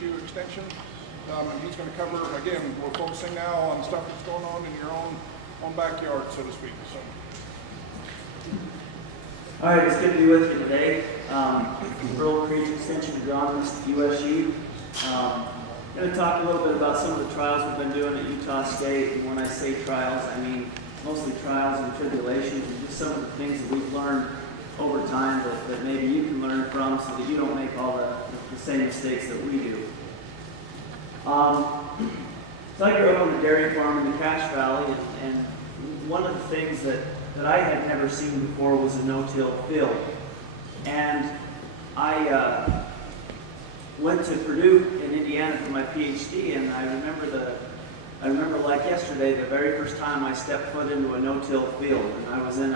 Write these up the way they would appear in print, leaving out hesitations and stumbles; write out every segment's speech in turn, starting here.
issue extension. And he's going to cover, again, we're focusing now on stuff that's going on in your own backyard, so to speak. So. All right, it's good to be with you today. Earl Creech, Extension Agronomist, USU. I'm going to talk a little bit about some of the trials we've been doing at Utah State. And when I say trials, I mean mostly trials and tribulations, and just some of the things that we've learned over time that maybe you can learn from so that you don't make all the same mistakes that we do. So I grew up on the dairy farm in the Cache Valley, and one of the things that I had never seen before was a no-till field. And I went to Purdue in Indiana for my PhD, and I remember like yesterday the very first time I stepped foot into a no-till field, and I was in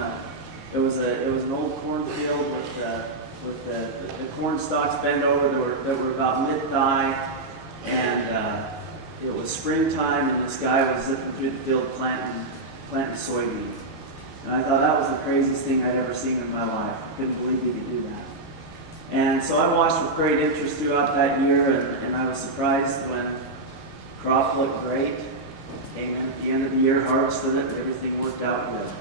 it was an old cornfield with the corn stalks bent over that were about mid-thigh, and it was springtime, and this guy was zipping through the field planting soybeans. And I thought that was the craziest thing I'd ever seen in my life. I couldn't believe he could do that. And so I watched with great interest throughout that year, and I was surprised when crop looked great. Came in at the end of the year, harvested it, and everything worked out good.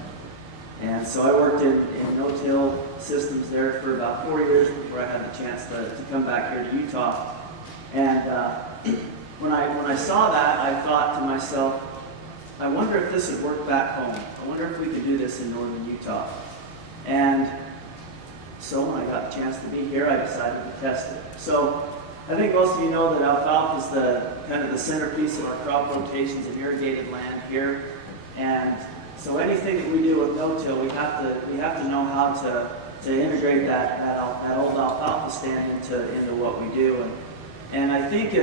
And so I worked in no-till systems there for about 4 years before I had the chance to come back here to Utah. And when I saw that, I thought to myself, I wonder if this would work back home. I wonder if we could do this in northern Utah. And so when I got the chance to be here, I decided to test it. So I think most of you know that alfalfa is the kind of the centerpiece of our crop rotations and irrigated land here. And so anything that we do with no-till, we have to know how to integrate that old alfalfa stand into what we do. And I think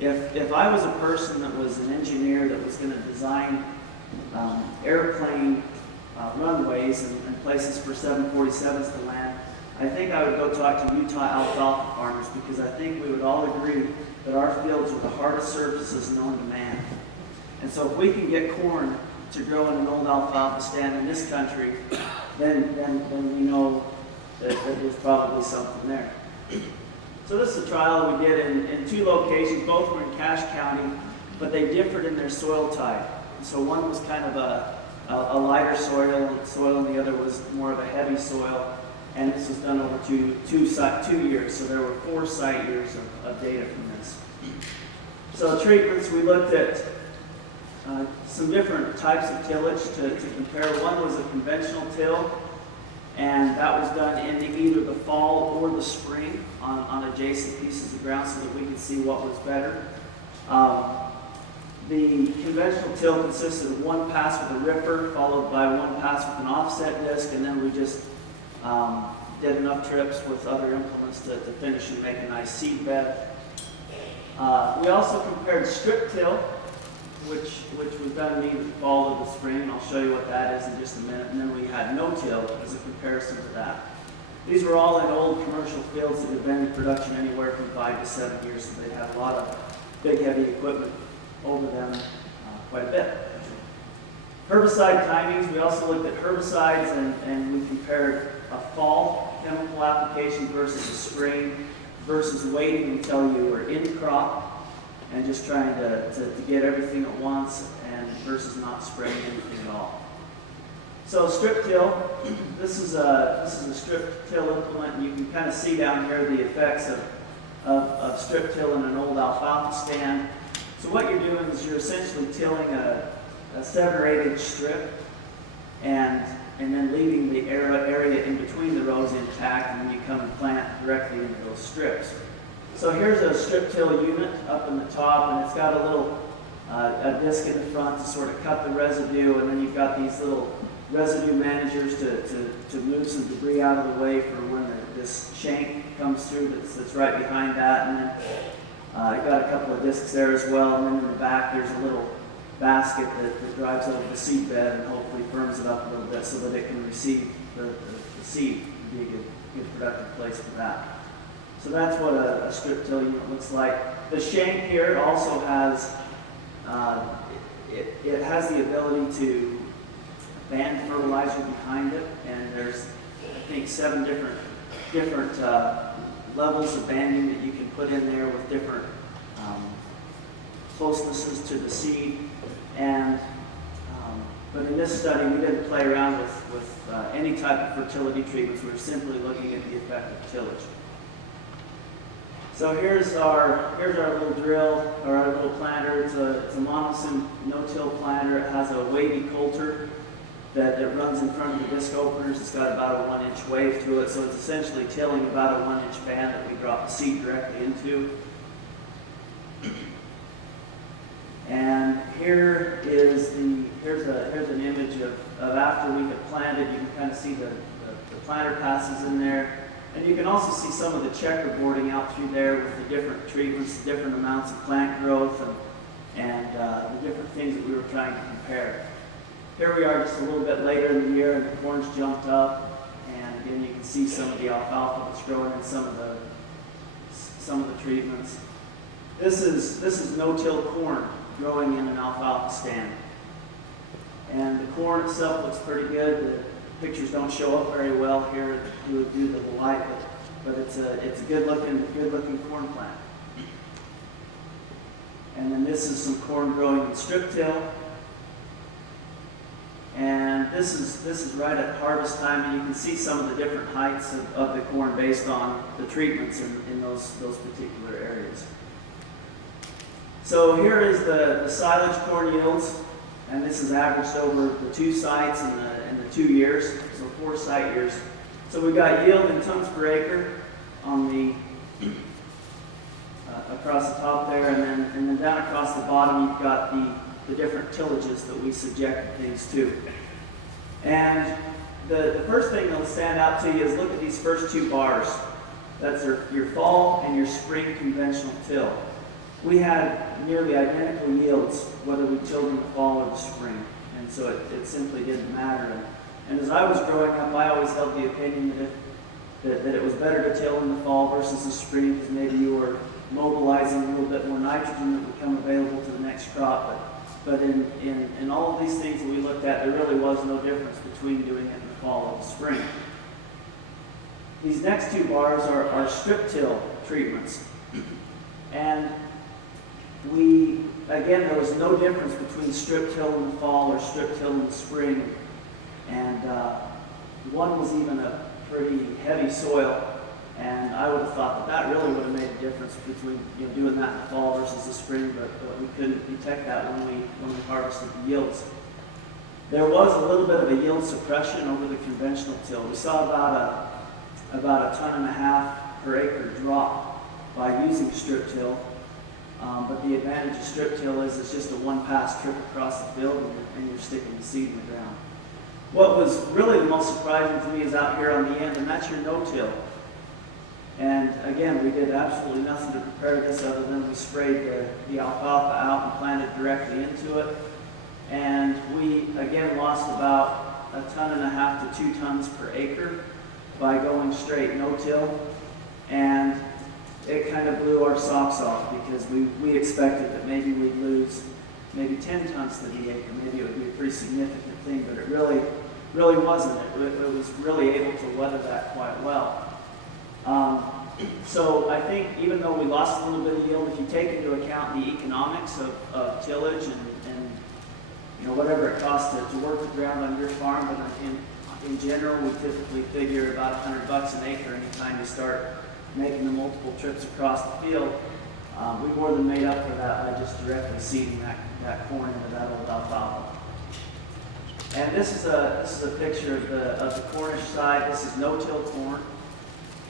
if I was a person that was an engineer that was going to design airplane runways and places for 747s to land, I think I would go talk to Utah alfalfa farmers, because I think we would all agree that our fields are the hardest surfaces known to man. And so if we can get corn to grow in an old alfalfa stand in this country, then we know that there's probably something there. So this is a trial we did in 2 locations. Both were in Cache County, but they differed in their soil type. So one was kind of a lighter soil, and the other was more of a heavy soil. And this was done over two years. So there were 4 site years of data from this. So treatments, we looked at some different types of tillage to compare. One was a conventional till, and that was done in either the fall or the spring on adjacent pieces of ground so that we could see what was better. The conventional till consisted of 1 pass with a ripper, followed by 1 pass with an offset disc, and then we just did enough trips with other implements to finish and make a nice seed bed. We also compared strip till, which was done in the fall or the spring, and I'll show you what that is in just a minute. And then we had no-till as a comparison to that. These were all in old commercial fields that had been in production anywhere from 5 to 7 years, so they had a lot of big, heavy equipment over them quite a bit. Herbicide timings, we also looked at herbicides, and we compared a fall chemical application versus a spring, versus waiting until you were in crop and just trying to get everything at once, and versus not spraying anything at all. So strip till, this is a strip till implement, and you can kind of see down here the effects of strip till in an old alfalfa stand. So what you're doing is you're essentially tilling a 7 or 8 inch strip, and then leaving the area in between the rows intact, and then you come and plant directly into those strips. So here's a strip till unit up in the top, and it's got a little a disc in the front to sort of cut the residue, and then you've got these little residue managers to move some debris out of the way for when this shank comes through that's right behind that. And then you've got a couple of discs there as well, and then in the back there's a little basket that drives over the seed bed and hopefully firms it up a little bit so that it can receive the seed and be a good productive place for that. So that's what a strip till unit looks like. The shank here also has it has the ability to band fertilizer behind it, and there's I think 7 different levels of banding that you can put in there with different closenesses to the seed. And but in this study, we didn't play around with any type of fertility treatments. We were simply looking at the effect of tillage. So here's our little drill, or our little planter. It's a monosim no-till planter. It has a wavy coulter that runs in front of the disc openers. It's got about a 1-inch wave to it, so it's essentially tilling about a 1-inch band that we drop the seed directly into. And here's an image of after we have planted. You can kind of see the planter passes in there. And you can also see some of the checkerboarding out through there with the different treatments, the different amounts of plant growth, and the different things that we were trying to compare. Here we are just a little bit later in the year, and the corn's jumped up, and again you can see some of the alfalfa that's growing in some of the treatments. This is no-till corn growing in an alfalfa stand, and the corn itself looks pretty good. The pictures don't show up very well here due to the light, but it's a good looking corn plant. And then this is some corn growing in strip till. And this is right at harvest time, and you can see some of the different heights of the corn based on the treatments in those particular areas. So here is the silage corn yields, and this is averaged over the 2 sites and the 2 years, so 4 site years. So we've got yield in tons per acre on the across the top there, and then down across the bottom you've got the different tillages that we subjected things to. And the first thing that'll stand out to you is look at these first 2 bars. That's your fall and your spring conventional till. We had nearly identical yields whether we tilled in the fall or the spring, and so it simply didn't matter. And as I was growing up, I always held the opinion that it was better to till in the fall versus the spring, because maybe you were mobilizing a little bit more nitrogen that would become available to the next crop. But in all of these things that we looked at, there really was no difference between doing it in the fall or the spring. These next 2 bars are strip till treatments. And there was no difference between strip till in the fall or strip till in the spring. And one was even a pretty heavy soil. And I would have thought that really would have made a difference between doing that in the fall versus the spring, but we couldn't detect that when we harvested the yields. There was a little bit of a yield suppression over the conventional till. We saw about a 1.5 tons per acre drop by using strip till. But the advantage of strip till is it's just a 1-pass trip across the field, and you're sticking the seed in the ground. What was really the most surprising to me is out here on the end, and that's your no-till. And again, we did absolutely nothing to prepare this other than we sprayed the alfalfa out and planted directly into it. And we, again, lost about 1.5 to 2 tons per acre by going straight no-till. And it kind of blew our socks off, because we expected that maybe we'd lose maybe 10 tons to the acre. Maybe it would be a pretty significant thing, but it really wasn't. It was really able to weather that quite well. So I think even though we lost a little bit of yield, if you take into account the economics of tillage and whatever it costs to work the ground on your farm, but in general, we typically figure about $100 an acre anytime you start making the multiple trips across the field. We more than made up for that by just directly seeding that corn into that old alfalfa. And this is a picture of the Cornish side. This is no-till corn,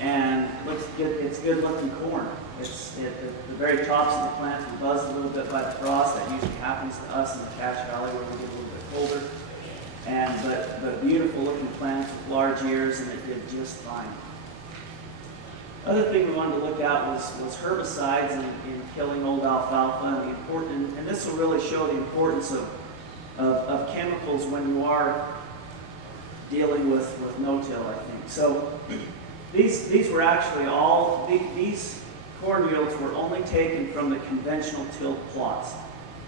and looks good. It's good-looking corn. The very tops of the plants were buzzed a little bit by the frost. That usually happens to us in the Cache Valley where we get a little bit colder. But beautiful-looking plants with large ears, and it did just fine. Other thing we wanted to look at was herbicides in killing old alfalfa, and this will really show the importance of chemicals when you are dealing with no-till, I think. So these were actually these corn yields were only taken from the conventional tilled plots.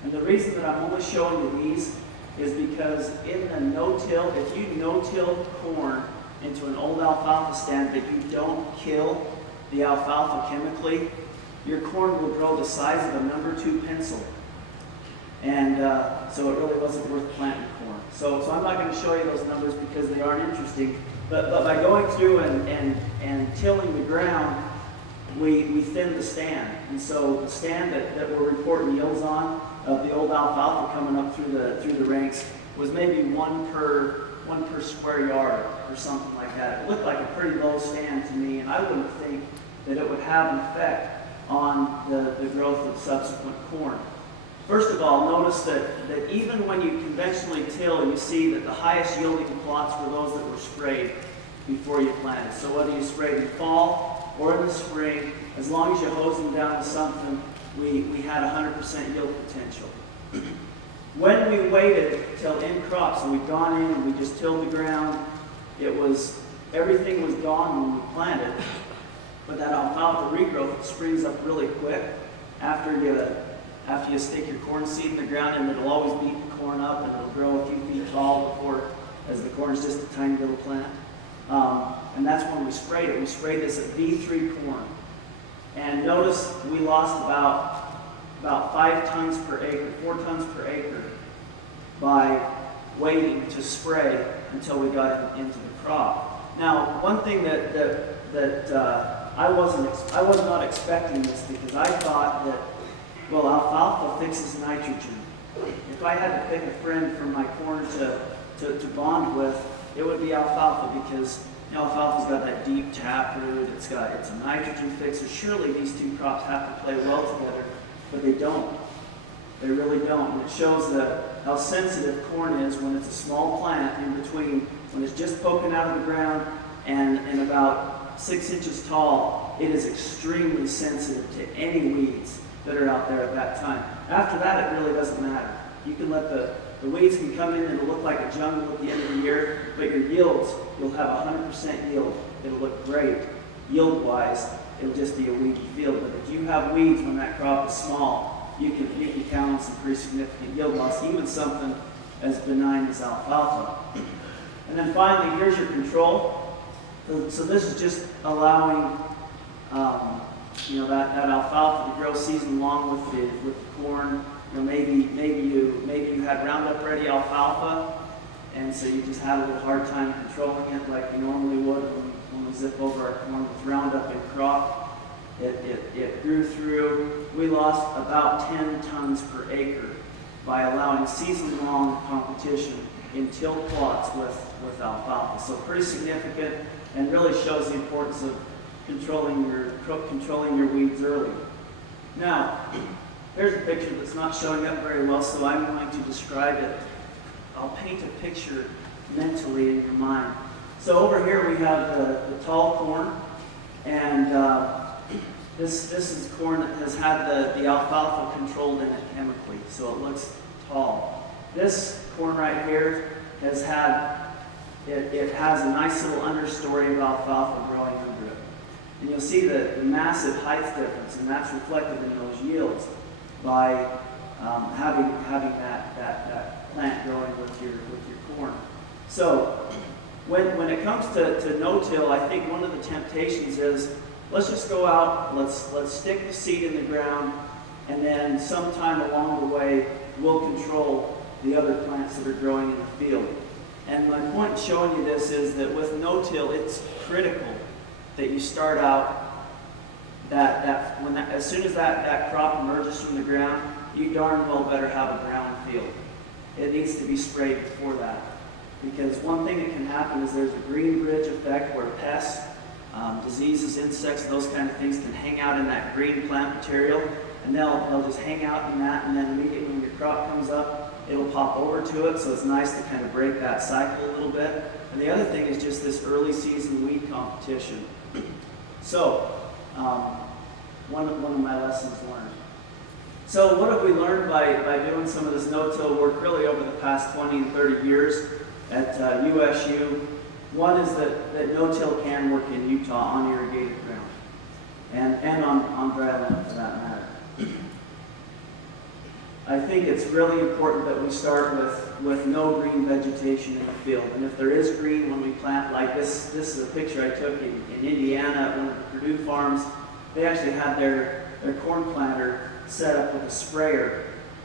And the reason that I'm only showing you these is because in the no-till, if you no-till corn into an old alfalfa stand that you don't kill, the alfalfa chemically, your corn will grow the size of a number 2 pencil. And so it really wasn't worth planting corn. So I'm not going to show you those numbers because they aren't interesting. But by going through and tilling the ground, we thinned the stand. And so the stand that we're reporting yields on of the old alfalfa coming up through the ranks was maybe one per square yard or something like that. It looked like a pretty low stand to me, and I wouldn't think that it would have an effect on the growth of subsequent corn. First of all, notice that even when you conventionally till, you see that the highest yielding plots were those that were sprayed before you planted. So whether you sprayed in the fall or in the spring, as long as you hose them down to something, we had 100% yield potential. When we waited till in crop, so we'd gone in and we just tilled the ground, everything was gone when we planted, but that alfalfa regrowth springs up really quick after you stick your corn seed in the ground, and it'll always beat the corn up and it'll grow a few feet tall before, as the corn is just a tiny little plant. And that's when we sprayed it. We sprayed this at V3 corn. And notice we lost about 5 tons per acre, 4 tons per acre by waiting to spray until we got into the crop. Now, one thing that I was not expecting this, because I thought that, well, alfalfa fixes nitrogen. If I had to pick a friend for my corn to bond with, it would be alfalfa, because alfalfa's got that deep taproot, it's a nitrogen fixer. Surely these two crops have to play well together, but they don't. They really don't. And it shows how sensitive corn is when it's a small plant in between, when it's just poking out of the ground and about 6 inches tall. It is extremely sensitive to any weeds that are out there at that time. After that, it really doesn't matter. You can let the weeds can come in and it'll look like a jungle at the end of the year, but your yields, you'll have 100% yield. It'll look great yield-wise. It'll just be a weedy field. But if you have weeds when that crop is small, you can count on some pretty significant yield loss, even something as benign as alfalfa. And then finally, here's your control. So this is just allowing that alfalfa to grow season long with the corn. Maybe you had Roundup Ready alfalfa, and so you just had a little hard time controlling it like you normally would when we zip over our corn with Roundup in crop. It grew through. We lost about 10 tons per acre by allowing season-long competition in tilled plots with alfalfa. So pretty significant, and really shows the importance of controlling your weeds early. Now, here's a picture that's not showing up very well, so I'm going to describe it. I'll paint a picture mentally in your mind. So over here we have the tall corn, and this is corn that has had the alfalfa controlled in it chemically, so it looks tall. This corn right here has it has a nice little understory of alfalfa growing under it. And you'll see the massive height difference, and that's reflected in those yields by having that plant growing with your corn. So when it comes to no-till, I think one of the temptations is, let's just go out, let's stick the seed in the ground, and then sometime along the way, we'll control the other plants that are growing in the field. And my point in showing you this is that with no-till, it's critical that you start out as soon as that crop emerges from the ground, you darn well better have a brown field. It needs to be sprayed before that. Because one thing that can happen is there's a green bridge effect where pests, diseases, insects, those kind of things can hang out in that green plant material, and they'll just hang out in that, and then immediately when your crop comes up, it'll pop over to it, so it's nice to kind of break that cycle a little bit. And the other thing is just this early season weed competition. So, one of my lessons learned. So what have we learned by doing some of this no-till work really over the past 20 and 30 years at USU? One is that no-till can work in Utah on irrigated ground, and on dry land for that matter. I think it's really important that we start with no green vegetation in the field. And if there is green when we plant, like this is a picture I took in Indiana at one of the Purdue farms. They actually had their corn planter set up with a sprayer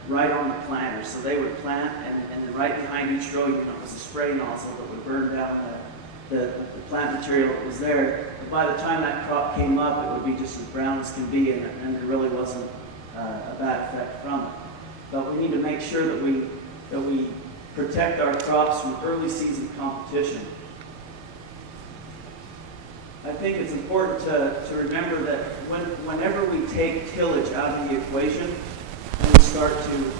right on the planter. So they would plant, and then right behind each row, was a spray nozzle that would burn down the plant material that was there. And by the time that crop came up, it would be just as brown as can be, and there really wasn't a bad effect from it. But we need to make sure that we protect our crops from early season competition. I think it's important to remember that whenever we take tillage out of the equation, and we start to,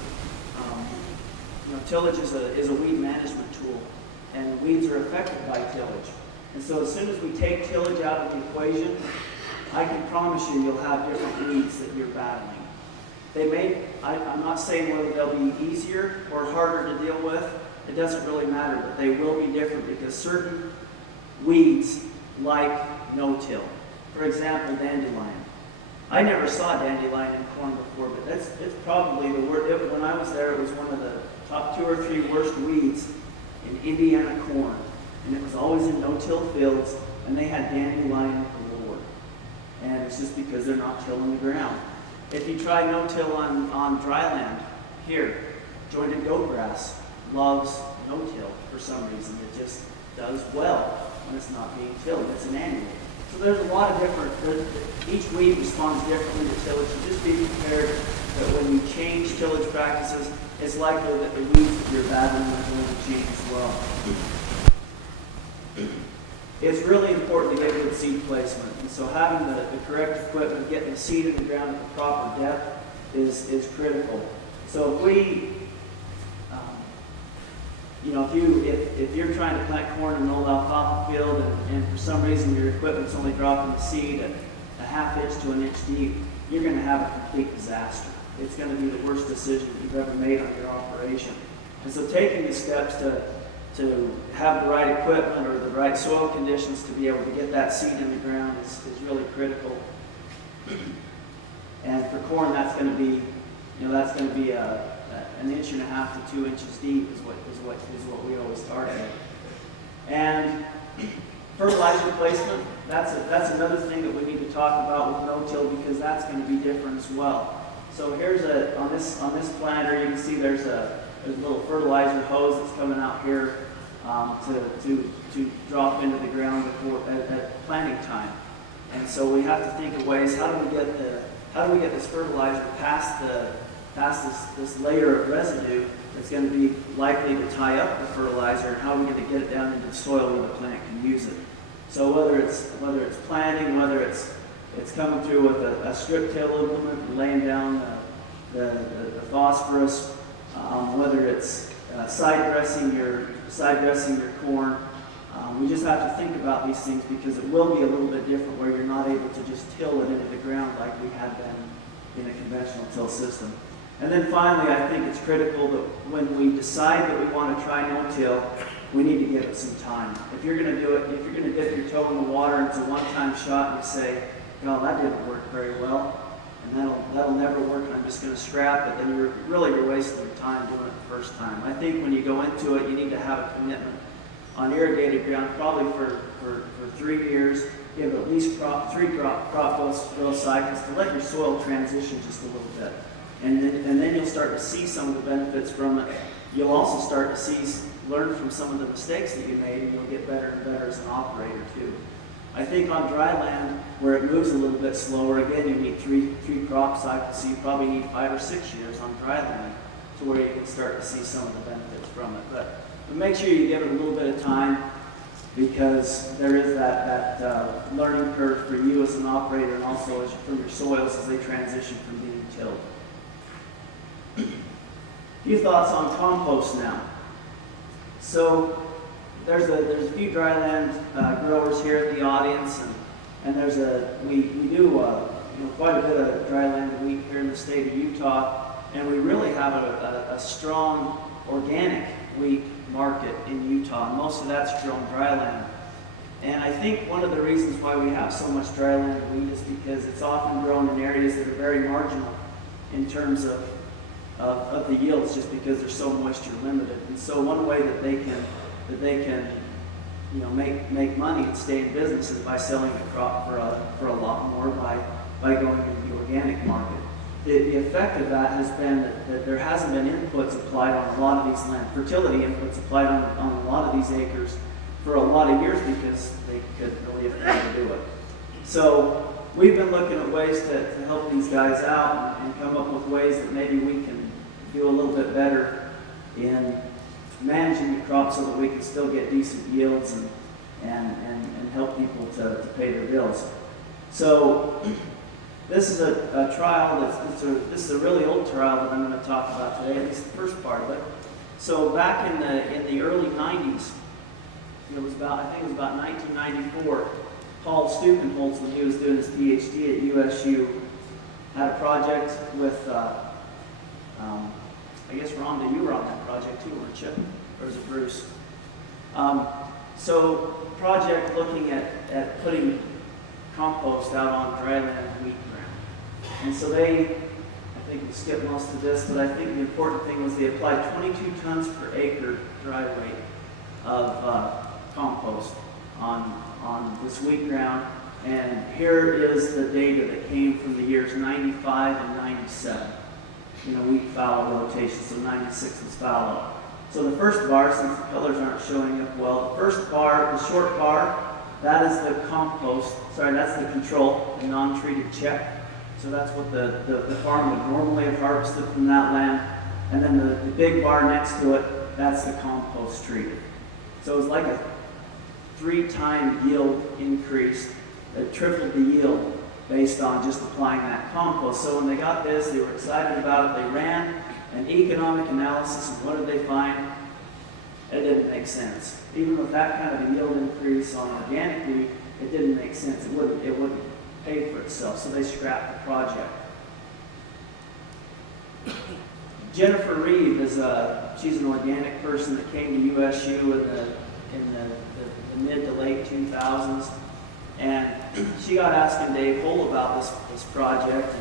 tillage is a weed management tool, and weeds are affected by tillage. And so as soon as we take tillage out of the equation, I can promise you'll have different weeds that you're battling. I'm not saying whether they'll be easier or harder to deal with. It doesn't really matter, but they will be different because certain weeds like no-till. For example, dandelion. I never saw dandelion in corn before, but it's probably the worst. When I was there, it was one of the top 2 or 3 worst weeds in Indiana corn. And it was always in no-till fields, and they had dandelion galore. And it's just because they're not tilling the ground. If you try no-till on dry land, here, jointed goat grass loves no-till for some reason. It just does well when it's not being tilled. It's an annual. So there's a lot of different, each weed responds differently to tillage. So just be prepared that when you change tillage practices, it's likely that the weeds that you're battling are going to change as well. It's really important to get good seed placement. And so having the correct equipment, getting the seed in the ground at the proper depth is critical. So if we, if you're trying to plant corn in an old alfalfa field and for some reason your equipment's only dropping the seed at a ½ inch to an inch deep, you're going to have a complete disaster. It's going to be the worst decision you've ever made on your operation. And so taking the steps to have the right equipment or the right soil conditions to be able to get that seed in the ground is really critical. And for corn, that's going to be, an inch and a half to 2 inches deep is what we always target. And fertilizer placement, that's another thing that we need to talk about with no-till because that's going to be different as well. So here's on this planter, you can see there's a little fertilizer hose that's coming out here to drop into the ground at planting time. And so we have to think of ways, how do we get this fertilizer past this layer of residue that's going to be likely to tie up the fertilizer, and how are we going to get it down into the soil where the plant can use it? So whether it's planting, whether it's coming through with a strip till implement and laying down the phosphorus, whether it's side dressing your corn, we just have to think about these things because it will be a little bit different where you're not able to just till it into the ground like we had been in a conventional till system. And then finally, I think it's critical that when we decide that we want to try no-till, we need to give it some time. If you're going to do it, if you're going to dip your toe in the water and it's a one-time shot and you say, no, that didn't work very well, and that'll never work and I'm just going to scrap it, then you're wasting your time doing it the first time. I think when you go into it, you need to have a commitment on irrigated ground, probably for 3 years. Give at least 3 crop growth cycles to let your soil transition just a little bit. And then you'll start to see some of the benefits from it. You'll also start to learn from some of the mistakes that you made, and you'll get better and better as an operator too. I think on dry land, where it moves a little bit slower, again, you need three crop cycles, so you probably need 5 or 6 years on dry land to where you can start to see some of the benefits from it. But make sure you give it a little bit of time because there is that learning curve for you as an operator and also from your soils as they transition from being tilled. A few thoughts on compost now. So there's a few dryland growers here in the audience, and we do quite a bit of dryland wheat here in the state of Utah, and we really have a strong organic wheat market in Utah. Most of that's grown dryland. And I think one of the reasons why we have so much dryland wheat is because it's often grown in areas that are very marginal in terms of of the yields just because they're so moisture limited. And so one way that they can make money and stay in business is by selling the crop for a lot more by going into the organic market. The effect of that has been that there hasn't been inputs applied on a lot of these land, fertility inputs applied on a lot of these acres for a lot of years because they couldn't really afford to do it. So we've been looking at ways to help these guys out and come up with ways that maybe we can do a little bit better in managing the crop so that we can still get decent yields and help people to pay their bills. So this is a trial this is a really old trial that I'm going to talk about today, at least the first part of it. So back in the early 90s, I think it was about 1994, Paul Stukenholtz, when he was doing his PhD at USU, had a project with, I guess Rhonda, you were on that project too, weren't you? Or was it Bruce? So project looking at putting compost out on dry land wheat ground. And so I think we skipped most of this, but I think the important thing was they applied 22 tons per acre dry weight of compost on this wheat ground. And here is the data that came from the years 95 and 97. Wheat fallow rotation, so 96 was fallow. So the first bar, since the colors aren't showing up well, the first bar, the short bar, that is the compost, that's the control, the non-treated check. So that's what the farm would normally have harvested from that land. And then the big bar next to it, that's the compost treated. So it was like a 3-time yield increase that tripled the yield based on just applying that compost. So when they got this, they were excited about it. They ran an economic analysis, and what did they find? It didn't make sense. Even with that kind of a yield increase on organic wheat, it didn't make sense. It wouldn't pay for itself, so they scrapped the project. Jennifer Reeve she's an organic person that came to USU in the mid to late 2000s, and she got asking Dave Hull about this project,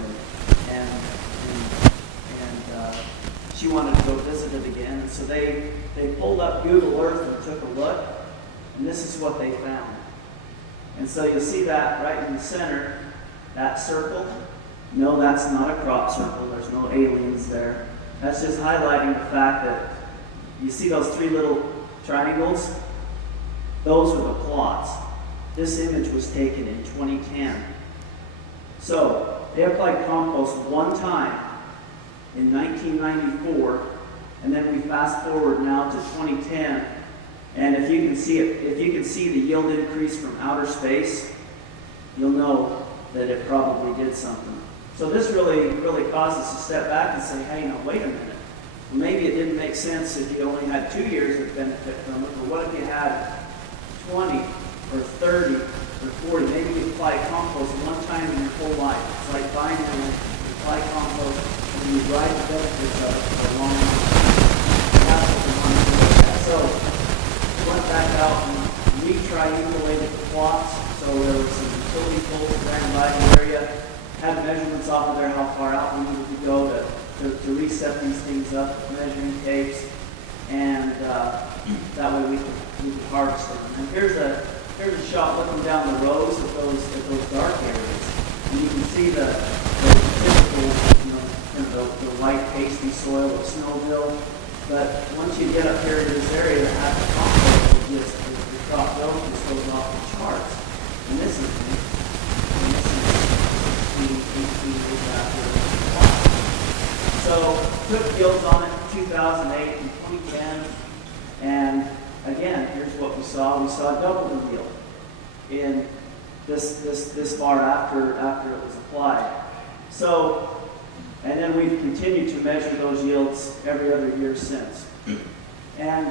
and she wanted to go visit it again. And so they pulled up Google Earth and took a look, and this is what they found. And so you'll see that right in the center, that circle. No, that's not a crop circle. There's no aliens there. That's just highlighting the fact that you see those 3 little triangles? Those are the plots. This image was taken in 2010. So they applied compost one time in 1994, and then we fast forward now to 2010. And if you can see the yield increase from outer space, you'll know that it probably did something. So this really caused us to step back and say, hey, wait a minute. Well, maybe it didn't make sense if you only had 2 years of benefit from it, but what if you had 20 or 30 or 40? Maybe you apply compost one time in your whole life. It's like buying land, you apply compost, and then you ride the benefits of it for a long time. That's what we want to do with that. So went back out and re-triangulated the plots. So there was some utility poles that ran by the area, had measurements off of there how far out we needed to go to reset these things up, measuring tapes, and that way we could harvest them. And here's a shot looking down the rows of those dark areas, and you can see the typical, the white pasty soil of Snowville. But once you get up here to this area that has the compost, the crop growth just goes off the charts. And this is 16, 18 years after the plot. So took yields on it in 2008 and 2010, and again, here's what we saw. We saw double the yield in this far after it was applied. So, and then we've continued to measure those yields every other year since. And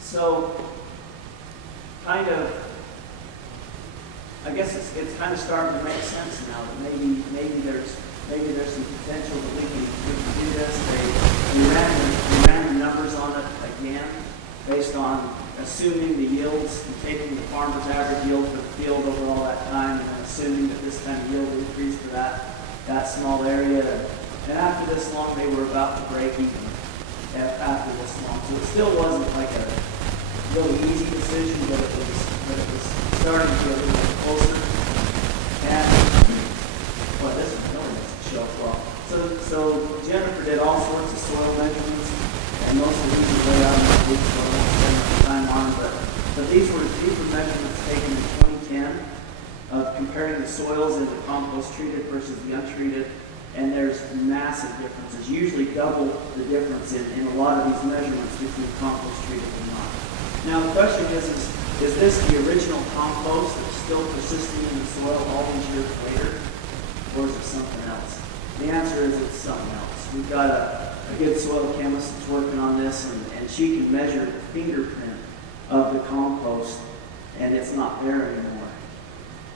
so, I guess it's kind of starting to make sense now that maybe there's some potential that we can do this. We ran the numbers on it again based on assuming the yields and taking the farmer's average yield for the field over all that time, and assuming that this kind of yield increase for that small area And after this long, they were about to break even after this long. So it still wasn't like a really easy decision, but it was starting to get a little bit closer. And, well, this is really nice to show well. So Jennifer did all sorts of soil measurements, and most of these are way out in the week, so I won't spend much time on them. But these were measurements taken in 2010 of comparing the soils in the compost treated versus the untreated. And there's massive differences, usually double the difference in a lot of these measurements between compost treated and not. Now the question is this the original compost that's still persisting in the soil all these years later, or is it something else? The answer is it's something else. We've got a good soil chemist that's working on this, and she can measure the fingerprint of the compost, and it's not there anymore.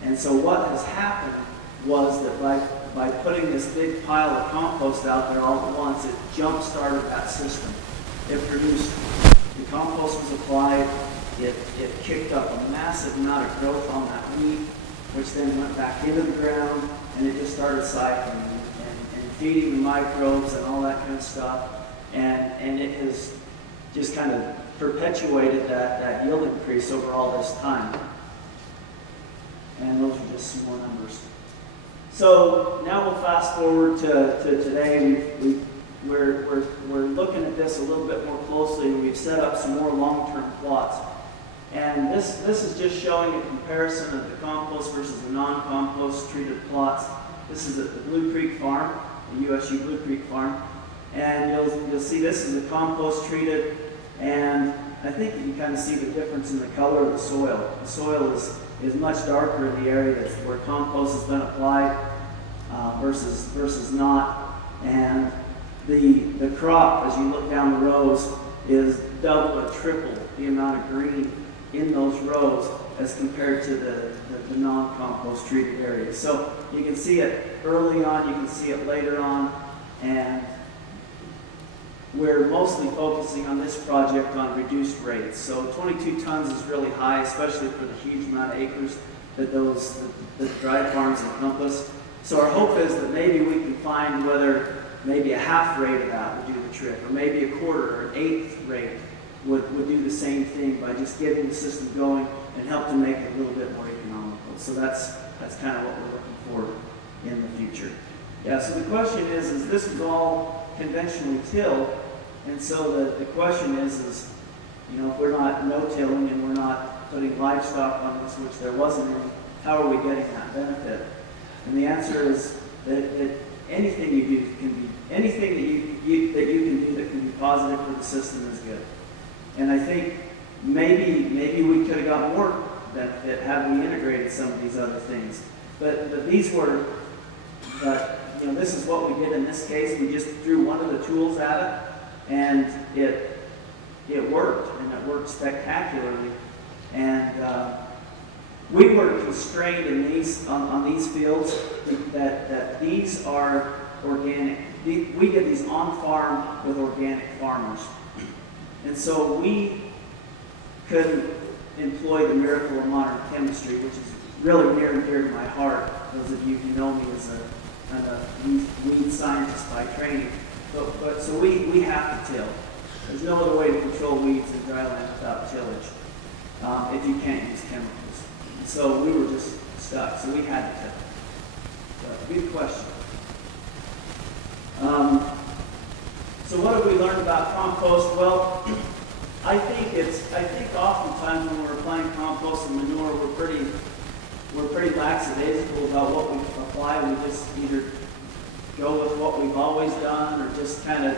And so what has happened was that by putting this big pile of compost out there all at once, it jump-started that system. It produced, the compost was applied, it kicked up a massive amount of growth on that wheat, which then went back into the ground, and it just started cycling and feeding the microbes and all that kind of stuff. And it has just kind of perpetuated that yield increase over all this time. And those are just some more numbers. So now we'll fast forward to today. We're looking at this a little bit more closely, and we've set up some more long-term plots. And this is just showing a comparison of the compost versus the non-compost treated plots. This is at the Blue Creek farm, the USU Blue Creek farm. And you'll see this is the compost treated, and I think you can kind of see the difference in the color of the soil. The soil is much darker in the area that's where compost has been applied versus not. And the crop, as you look down the rows, is double or triple the amount of green in those rows as compared to the non-compost treated areas. So you can see it early on, you can see it later on, and we're mostly focusing on this project on reduced rates. So 22 tons is really high, especially for the huge amount of acres that the dry farms encompass. So our hope is that maybe we can find whether maybe a half rate of that would do the trick, or maybe a quarter or an eighth rate would do the same thing by just getting the system going and help to make it a little bit more economical. So that's kind of what we're looking for in the future. Yeah, so the question is this is all conventionally tilled, and so the question is, you know, if we're not no-tilling and we're not putting livestock on this, which there wasn't any, how are we getting that benefit? And the answer is that anything you do can be, anything that you can do that can be positive for the system is good. And I think maybe we could have got more benefit had we integrated some of these other things. But these were, you know, this is what we did in this case. We just threw one of the tools at it, and it worked, and it worked spectacularly. And we were constrained in on these fields that these are organic. We did these on farm with organic farmers, and so we couldn't employ the miracle of modern chemistry, which is really near and dear to my heart. Those of you who know me as a weed scientist by training, but so we have to till. There's no other way to control weeds in dry land without tillage if you can't use chemicals. And so we were just stuck, so we had to till. But good question. So what have we learned about compost? Well, I think oftentimes when we're applying compost and manure, we're pretty lackadaisical about what we apply. We just either go with what we've always done, or just kind of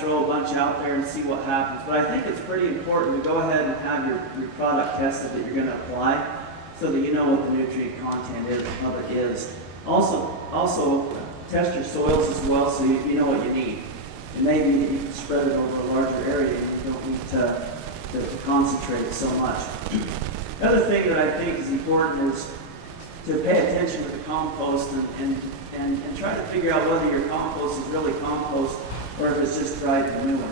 throw a bunch out there and see what happens. But I think it's pretty important to go ahead and have your product tested that you're going to apply, so that you know what the nutrient content is and what it is. Also test your soils as well, so you know what you need. It may be that you can spread it over a larger area and you don't need to concentrate it so much. The other thing that I think is important is to pay attention to the compost and try to figure out whether your compost is really compost or if it's just dried manure.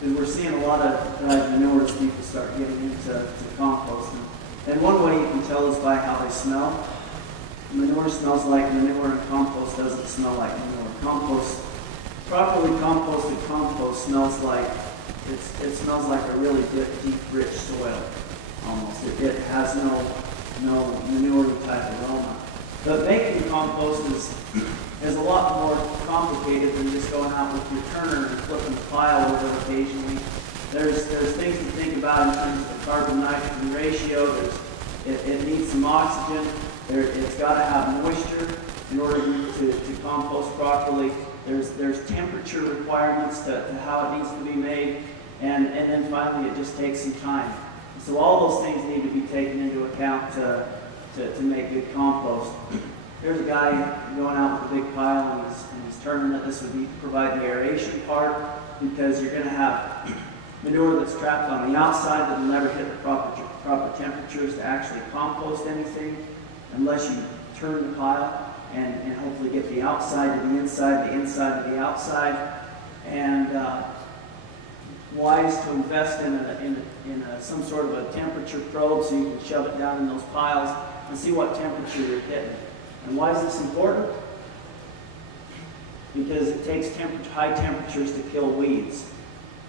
Because we're seeing a lot of dried manure as people start getting into compost. And one way you can tell is by how they smell. manure smells like manure and compost doesn't smell like manure. Compost, properly composted compost smells like, it smells like a really deep, rich soil almost. It has no manure type aroma. But making compost is a lot more complicated than just going out with your turner and flipping the pile over occasionally. There's things to think about in terms of the carbon-nitrogen ratio. It needs some oxygen. It's got to have moisture in order to compost properly. There's temperature requirements to how it needs to be made. And then finally, it just takes some time. So all those things need to be taken into account to make good compost. There's a guy going out with a big pile and he's turning it. This would provide the aeration part, because you're going to have manure that's trapped on the outside that will never hit the proper temperatures to actually compost anything unless you turn the pile and hopefully get the outside to the inside to the outside. And wise to invest in some sort of a temperature probe so you can shove it down in those piles and see what temperature you're hitting. And why is this important? Because it takes high temperatures to kill weeds.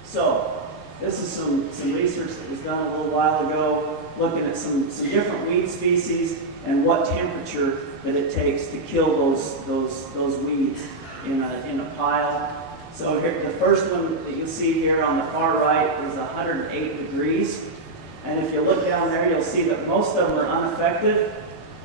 So this is some research that was done a little while ago, looking at some different weed species and what temperature that it takes to kill those weeds in a pile. So here, the first one that you'll see here on the far right is 108 degrees. And if you look down there, you'll see that most of them are unaffected,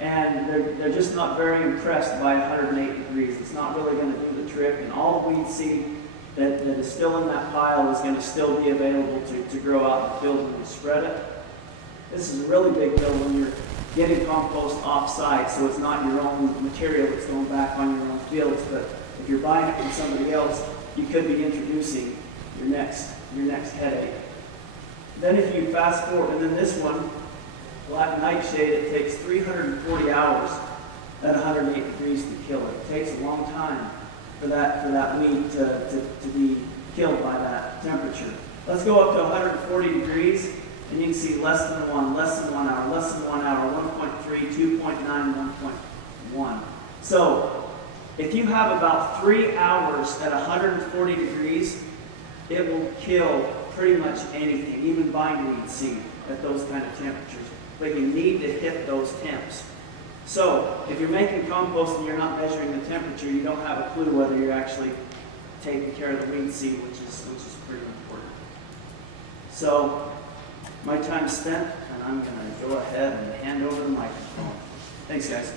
and they're just not very impressed by 108 degrees. It's not really going to do the trick, and all the weed seed that is still in that pile is going to still be available to grow out in the field when you spread it. This is a really big deal when you're getting compost off-site, so it's not your own material that's going back on your own fields, but if you're buying it from somebody else, you could be introducing your next headache. Then if you fast forward, and then this one, black nightshade, it takes 340 hours at 108 degrees to kill it. It takes a long time for that weed to be killed by that temperature. Let's go up to 140 degrees, and you can see less than 1 hour, less than 1 hour, 1.3, 2.9, 1.1. So if you have about 3 hours at 140 degrees, it will kill pretty much anything, even bindweed seed at those kind of temperatures. But you need to hit those temps. So if you're making compost and you're not measuring the temperature, you don't have a clue whether you're actually taking care of the weed seed, which is pretty important. So my time's spent, and I'm going to go ahead and hand over the microphone. Thanks, guys.